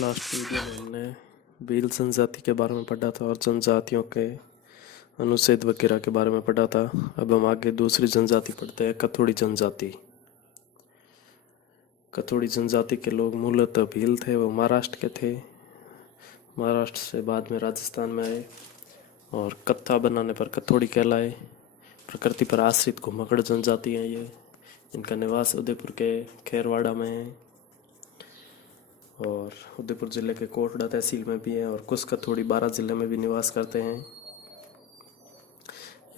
Last video में हमने भील जनजाति के बारे में पढ़ा था और जनजातियों के अनुच्छेद वगैरह के बारे में पढ़ा था। अब हम आगे दूसरी जनजाति पढ़ते हैं, कथोड़ी जनजाति। कथोड़ी जनजाति के लोग मूलतः भील थे, वो महाराष्ट्र के थे। महाराष्ट्र से बाद में राजस्थान में आए और कत्था बनाने पर कथोड़ी कहलाए। प्रकृति पर आश्रित घुमक्कड़ जनजाति है ये। इनका निवास उदयपुर के खेरवाड़ा में है और उदयपुर ज़िले के कोटड़ा तहसील में भी है, और कुछ कथोड़ी बारां ज़िले में भी निवास करते हैं।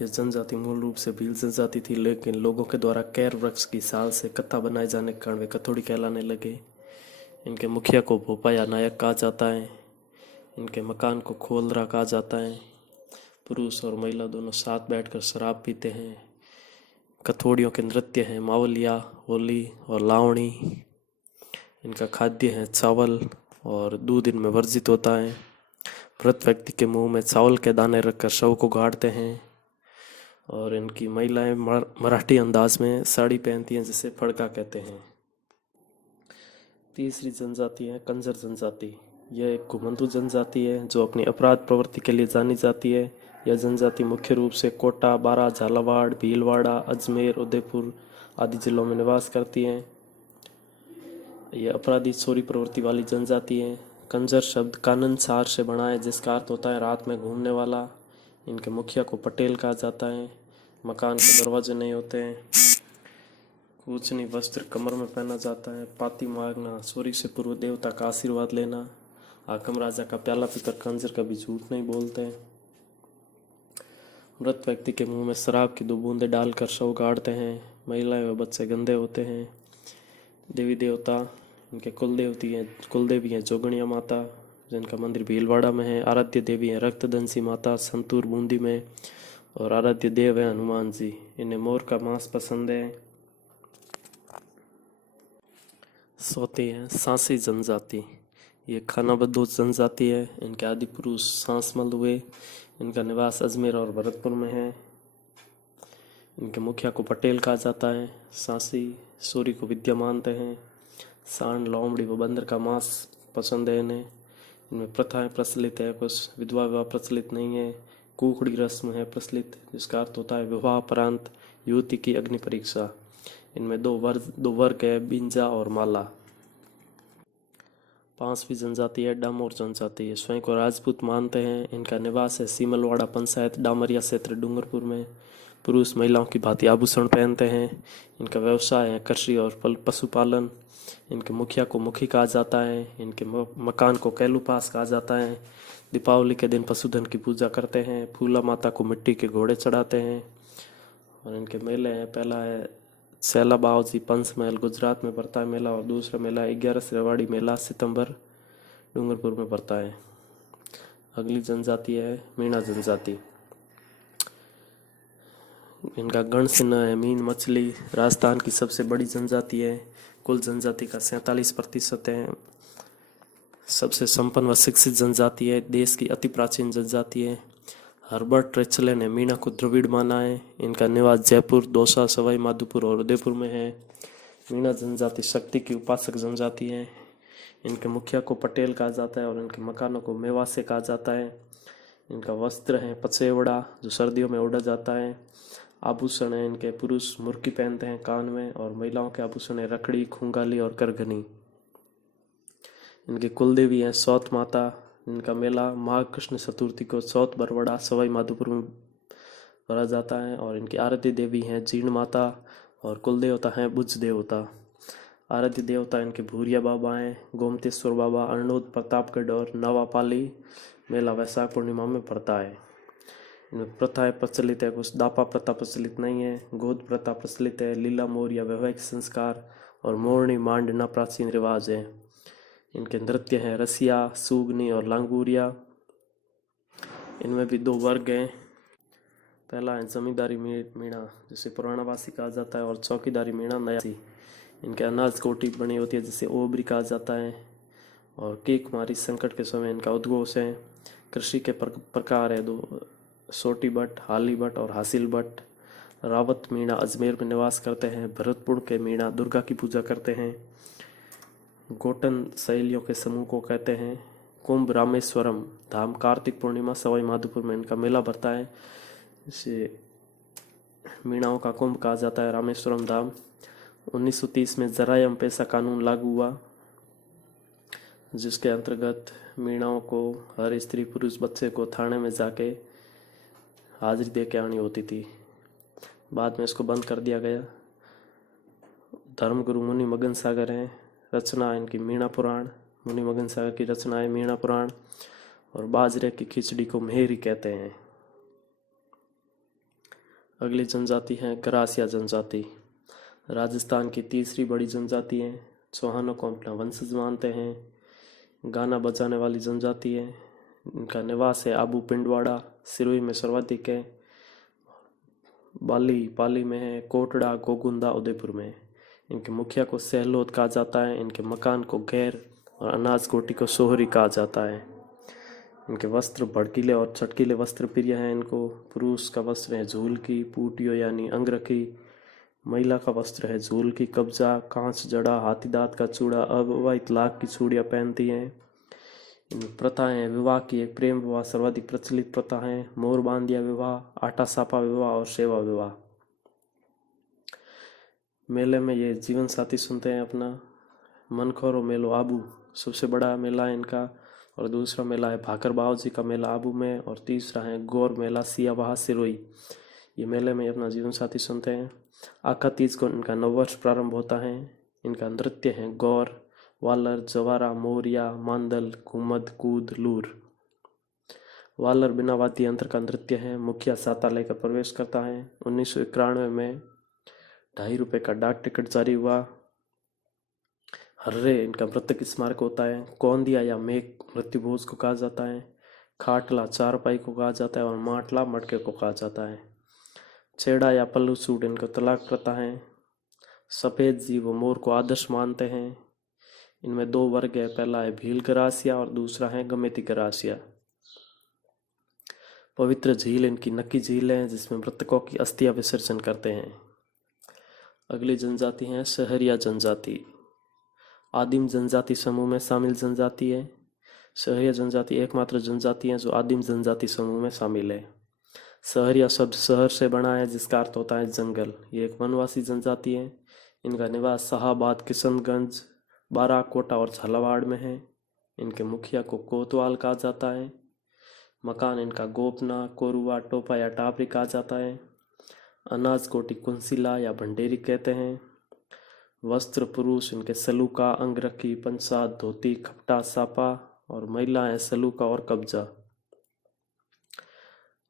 यह जनजाति मूल रूप से भील जनजाति थी, लेकिन लोगों के द्वारा कैर वृक्ष की साल से कत्था बनाए जाने के कारण वे कथोड़ी कहलाने लगे। इनके मुखिया को भोपा या नायक कहा जाता है। इनके मकान को खोलरा कहा जाता है। पुरुष और महिला दोनों साथ बैठकर शराब पीते हैं। कथोड़ियों के नृत्य हैं मावलिया, होली और लावणी। इनका खाद्य है चावल और दूध इनमें वर्जित होता है। मृत व्यक्ति के मुंह में चावल के दाने रखकर शव को गाड़ते हैं। और इनकी महिलाएं मराठी अंदाज में साड़ी पहनती हैं, जिसे फड़का कहते हैं। तीसरी जनजाति है कंजर जनजाति। यह एक घुमंतू जनजाति है जो अपनी अपराध प्रवृत्ति के लिए जानी जाती है। यह जनजाति मुख्य रूप से कोटा, बारा, झालावाड़, भीलवाड़ा, अजमेर, उदयपुर आदि जिलों में निवास करती है। यह अपराधी चोरी प्रवृत्ति वाली जनजाति है। कंजर शब्द कानन सार से बना है, जिसका अर्थ होता है रात में घूमने वाला। इनके मुखिया को पटेल कहा जाता है। मकान के दरवाजे नहीं होते हैं। कूचनी वस्त्र कमर में पहना जाता है। पाती मांगना, चोरी से पूर्व देवता का आशीर्वाद लेना। हाकम राजा का प्याला पीकर कंजर कभी झूठ नहीं बोलते। मृत व्यक्ति के मुंह में शराब की 2 बूंदें डालकर शव गाड़ते हैं। महिलाएं व बच्चे गंदे होते हैं। देवी देवता, इनके कुलदेवी हैं जोगणिया माता, जिनका मंदिर भीलवाड़ा में है। आराध्य देवी है रक्तदंसी माता, संतूर बूंदी में। और आराध्य देव है हनुमान जी। इन्हें मोर का मांस पसंद है। सोती है सांसी जनजाति। ये खानाबदोश जनजाति है। इनके आदि पुरुष सांसमल हुए। इनका निवास अजमेर और भरतपुर में है। इनके मुखिया को पटेल कहा जाता है। सांसी सूर्य को विद्या मानते हैं। सांड, लोमड़ी व बंदर का मांस पसंद है इन्हें। इनमें प्रथाएं प्रचलित है, कुछ विधवा विवाह प्रचलित नहीं है। कुकड़ी रस्म है प्रचलित, जिसका अर्थ होता है विवाह उपरांत युवती की अग्नि परीक्षा। इनमें दो वर्ग है, बिंजा और माला। 5वीं जनजाति है डामोर जनजाति। ये स्वयं को राजपूत मानते हैं। इनका निवास है सीमलवाड़ा पंचायत, डामरिया क्षेत्र, डूंगरपुर में। पुरुष महिलाओं की भांति आभूषण पहनते हैं। इनका व्यवसाय है कृषि और पशुपालन। इनके मुखिया को मुखी कहा जाता है। इनके मकान को कैलूपास कहा जाता है। दीपावली के दिन पशुधन की पूजा करते हैं। फूला माता को मिट्टी के घोड़े चढ़ाते हैं। और इनके मेले हैं, पहला है सैला बावजी पंचमहल, गुजरात में पड़ता है मेला। और दूसरा मेला 11 रेवाड़ी मेला, सितंबर, डूंगरपुर में पड़ता है। अगली जनजाति है मीणा जनजाति। इनका गण चिन्ह है मीन मछली। राजस्थान की सबसे बड़ी जनजाति है। कुल जनजाति का 47% है। सबसे संपन्न व शिक्षित जनजाति है। देश की अति प्राचीन जनजाति है। हर्बर्ट रेचले ने मीणा को द्रविड़ माना है। इनका निवास जयपुर, दौसा, सवाई माधोपुर और उदयपुर में है। मीणा जनजाति शक्ति की उपासक जनजाति है। इनके मुखिया को पटेल कहा जाता है और इनके मकानों को मेवासे कहा जाता है। इनका वस्त्र है पचेवड़ा, जो सर्दियों में ओढ़ा जाता है। आभूषण है इनके, पुरुष मुर्की पहनते हैं कान में, और महिलाओं के आभूषण है रखड़ी, खूंगाली और करघनी। इनकी कुलदेवी है सौत माता। इनका मेला माघ कृष्ण चतुर्थी को सौत बरवड़ा, सवाई माधोपुर में भरा जाता है। और इनकी आराध्य देवी हैं जीर्ण माता और कुल देवता हैं बुज देवता। आराध्य देवता इनके भूरिया बाबा हैं, गोमतेश्वर बाबा, अर्नोद, प्रतापगढ़ और नवापाली। मेला वैशाख पूर्णिमा में पड़ता है। इनमें प्रथाएं प्रचलित है, कुछ दापा प्रथा प्रचलित नहीं है। गोद प्रथा प्रचलित है। लीला मोर या वैवाहिक संस्कार और मोरनी मांडना प्राचीन रिवाज है। इनके नृत्य हैं रसिया, सूगनी और लांगूरिया। इनमें भी 2 वर्ग हैं। पहला है जमींदारी मीणा, जिसे पुराणावासी कहा जाता है, और चौकीदारी मीणा नयासी। इनके अनाज कोटी बनी होती है, जिसे ओबरी कहा जाता है। और केकमारी संकट के समय इनका उद्घोष है। कृषि के प्रकार है 2, सोटी भट्ट, हाली भट्ट और हासिल भट्ट। रावत मीणा अजमेर में निवास करते हैं। भरतपुर के मीणा दुर्गा की पूजा करते हैं। गोटन शैलियों के समूह को कहते हैं। कुंभ रामेश्वरम धाम कार्तिक पूर्णिमा सवाई माधोपुर में इनका मेला भरता है। इसे मीणाओं का कुंभ कहा जाता है रामेश्वरम धाम। 1930 में जरायम पेशा कानून लागू हुआ, जिसके अंतर्गत मीणाओं को हर स्त्री पुरुष बच्चे को थाने में जाके हाजिरी दे के आनी होती थी। बाद में इसको बंद कर दिया गया। धर्मगुरु मुनि मगन सागर हैं, रचना इनकी मीणा पुराण। मुनि मगन सागर की रचना है मीणा पुराण। और बाजरे की खिचड़ी को मेहरी कहते हैं। अगली जनजाति है गरासिया जनजाति। राजस्थान की तीसरी बड़ी जनजाति है। चौहानों को अपना वंशज मानते हैं। गाना बजाने वाली जनजाति है। इनका निवास है आबू पिंडवाड़ा, सिरोही में सर्वाधिक है। बाली पाली में है, कोटड़ा गोगुंदा उदयपुर में। इनके मुखिया को सहलोद कहा जाता है। इनके मकान को गैर और अनाज कोटी को सोहरी कहा जाता है। इनके वस्त्र भड़कीले और चटकीले वस्त्र प्रिय हैं। इनको पुरुष का वस्त्र है झूल की पूटियो यानी अंगरखी। महिला का वस्त्र है झूल की कब्जा, कांच जड़ा, हाथी दांत का चूड़ा, अविवाहित लाख की चूड़ियाँ पहनती हैं। इन प्रथाएं विवाह की एक प्रेम विवाह सर्वाधिक प्रचलित प्रथा है। मोर बांधिया विवाह, आटा सापा विवाह और सेवा विवाह। मेले में ये जीवन साथी सुनते हैं अपना। मनखोरो मेलो आबू सबसे बड़ा मेला है इनका। और दूसरा मेला है भाकर बाव जी का मेला आबू में। और तीसरा है गौर मेला सियावाहा सिरोही। ये मेले में अपना जीवन साथी सुनते हैं। आका तीज को इनका नववर्ष प्रारंभ होता है। इनका नृत्य है गौर, वालर, जवारा, मोरिया, मांदल, घूमद, कूद, लूर। वालर बिना वाद्य यंत्र का नृत्य है। मुखिया साता लेकर प्रवेश करता है। 1991 में 2.5 रुपये का डाक टिकट जारी हुआ। हर्रे इनका मृतक स्मारक होता है। कौंदिया या मेघ मृत्युभोज को कहा जाता है। खाटला चारपाई को कहा जाता है। और माटला मटके को कहा जाता है। छेड़ा या पल्लू सूट इनको तलाक प्रथा है। सफ़ेद जीव व मोर को आदर्श मानते हैं। इनमें 2 वर्ग है, पहला है भील गरासिया और दूसरा है गमेती गरासिया। पवित्र झील इनकी नक्की झील है, जिसमें मृतकों की अस्थियां विसर्जन करते हैं। अगली जनजाति है सहरिया जनजाति। आदिम जनजाति समूह में शामिल जनजाति है। सहरिया जनजाति एकमात्र जनजाति है जो आदिम जनजाति समूह में शामिल है। सहरिया शब्द शहर से बना है, जिसका अर्थ होता है जंगल। ये एक वनवासी जनजाति है। इनका निवास शाहाबाद, किशनगंज, बाराकोटा और झालावाड़ में है। इनके मुखिया को कोतवाल कहा जाता है। मकान इनका गोपना, कोरुआ, टोपा या टापरी कहा जाता है। अनाज कोटी कुंसिला या भंडेरी कहते हैं। वस्त्र पुरुष इनके सलूका, अंगरखी, पंचात, धोती, खपटा, सापा। और महिलाएं सलूका और कब्जा।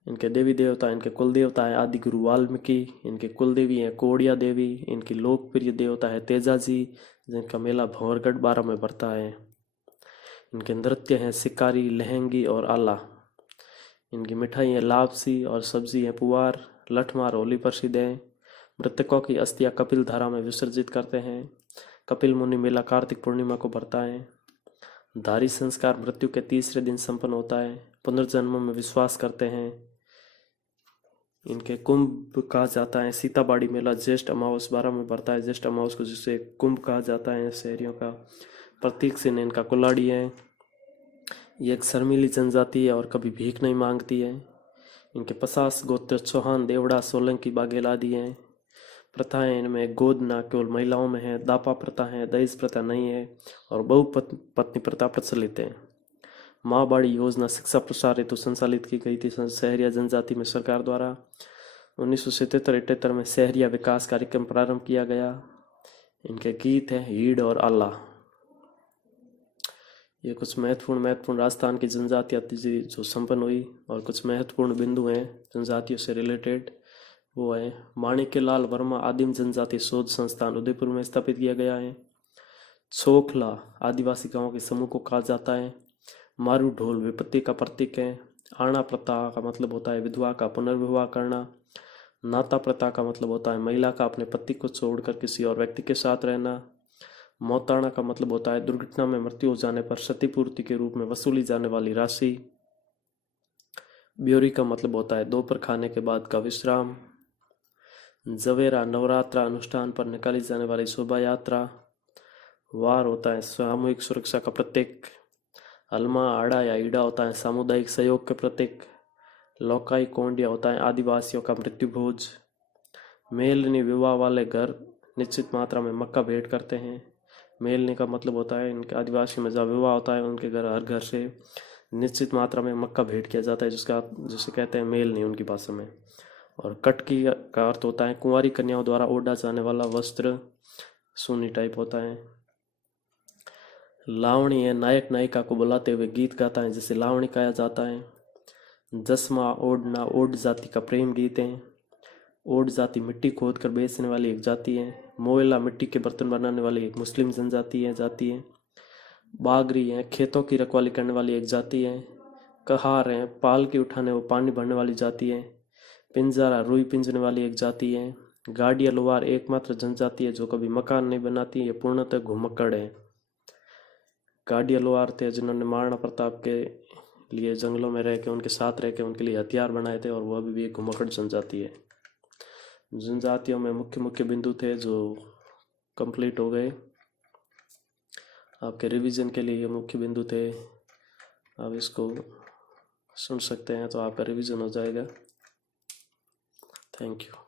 इनके देवी देवता, इनके कुल देवता है आदि गुरु वाल्मीकि। इनके कुल देवी है कोड़िया देवी। इनकी लोकप्रिय देवता है तेजा जी, जिनका मेला भंवरगढ़ 12 में भरता है। इनके नृत्य हैं शिकारी, लहंगी और आला। इनकी मिठाई है लापसी और सब्जी है पुआर। लठमार होली प्रसिद्ध है। मृतकों की अस्थियां कपिल धारा में विसर्जित करते हैं। कपिल मुनि मेला कार्तिक पूर्णिमा को भरता है। धारी संस्कार मृत्यु के तीसरे दिन संपन्न होता है। पुनर्जन्म में विश्वास करते हैं। इनके कुंभ कहा जाता है। सीताबाड़ी मेला ज्येष्ठ अमावस 12 में भरता है। ज्येष्ठ अमावस को जिसे कुंभ कहा जाता है शहरियों का। प्रतीक चिन्ह इनका कुल्हाड़ी है। ये एक शर्मीली जनजाति है और कभी भीख नहीं मांगती है। इनके 50 गोत्र चौहान, देवड़ा, सोलंकी, बाघेल आदि हैं। प्रथाएं इनमें गोदना केवल महिलाओं में है। दापा प्रथा है, दहेज प्रथा नहीं है। और बहुपत्नी प्रथा प्रचलित है। माँ बाड़ी योजना शिक्षा प्रसार हेतु संचालित की गई थी सहरिया जनजाति में सरकार द्वारा। 1977-78 में सहरिया विकास कार्यक्रम प्रारंभ किया गया। इनके गीत हैं हीड़ और आला। ये कुछ महत्वपूर्ण राजस्थान की जनजातियाँ थी जो संपन्न हुई। और कुछ महत्वपूर्ण बिंदु हैं जनजातियों से रिलेटेड, वो है माणिक्यलाल वर्मा आदिम जनजाति शोध संस्थान उदयपुर में स्थापित किया गया है। छोखला आदिवासी गांवों के समूह को कहा जाता है। मारू ढोल विपत्ति का प्रतीक है। आना प्रथा का मतलब होता है विधवा का पुनर्विवाह करना। नाता प्रथा का मतलब होता है महिला का अपने पति को छोड़कर किसी और व्यक्ति के साथ रहना। मौताना का मतलब होता है दुर्घटना में मृत्यु हो जाने पर क्षतिपूर्ति के रूप में वसूली जाने वाली राशि। ब्योरी का मतलब होता है दोपहर खाने के बाद का विश्राम। जवेरा नवरात्रा अनुष्ठान पर निकाली जाने वाली शोभा यात्रा। वार होता है सामूहिक सुरक्षा का प्रतीक। अल्मा आड़ा या ईड़ा होता है सामुदायिक सहयोग के प्रतीक। लोकाई कोंडिया होता है आदिवासियों का मृत्यु भोज। मेलनी विवाह वाले घर निश्चित मात्रा में मक्का भेंट करते हैं। मेलनी का मतलब होता है इनके आदिवासी में जब विवाह होता है उनके घर हर घर से निश्चित मात्रा में मक्का भेंट किया जाता है जिसे कहते हैं मेलनी उनकी भाषा में। और कटकी का अर्थ होता है कुंवारी कन्याओं द्वारा ओढ़ा जाने वाला वस्त्र, सुन्नी टाइप होता है। लावणी है नायक नायिका को बुलाते हुए गीत गाता है जिसे लावणी कहा जाता है। जस्मा ओढ़ना ओढ़ जाति का प्रेम गीत है। ओढ़ जाति मिट्टी खोद कर बेचने वाली एक जाति है। मोयला मिट्टी के बर्तन बनाने वाली एक मुस्लिम जनजाति है जाति है। बागरी है खेतों की रखवाली करने वाली एक जाति है। कहार है पालकी उठाने व पानी भरने वाली जाति है। पिंजरा रुई पिंजने वाली एक जाति है। गाड़िया लोहार एकमात्र जनजाति है जो कभी मकान नहीं बनाती, ये पूर्णतः घुमक्कड़ है। गाड़िया लोहार थे जिन्होंने महाराणा प्रताप के लिए जंगलों में रह के उनके साथ रह के उनके लिए हथियार बनाए थे, और वो अभी भी एक घुमक्कड़ जनजाति है। जनजातियों में मुख्य मुख्य बिंदु थे जो कंप्लीट हो गए। आपके रिवीजन के लिए ये मुख्य बिंदु थे, आप इसको सुन सकते हैं तो आपका रिवीजन हो जाएगा। Thank you.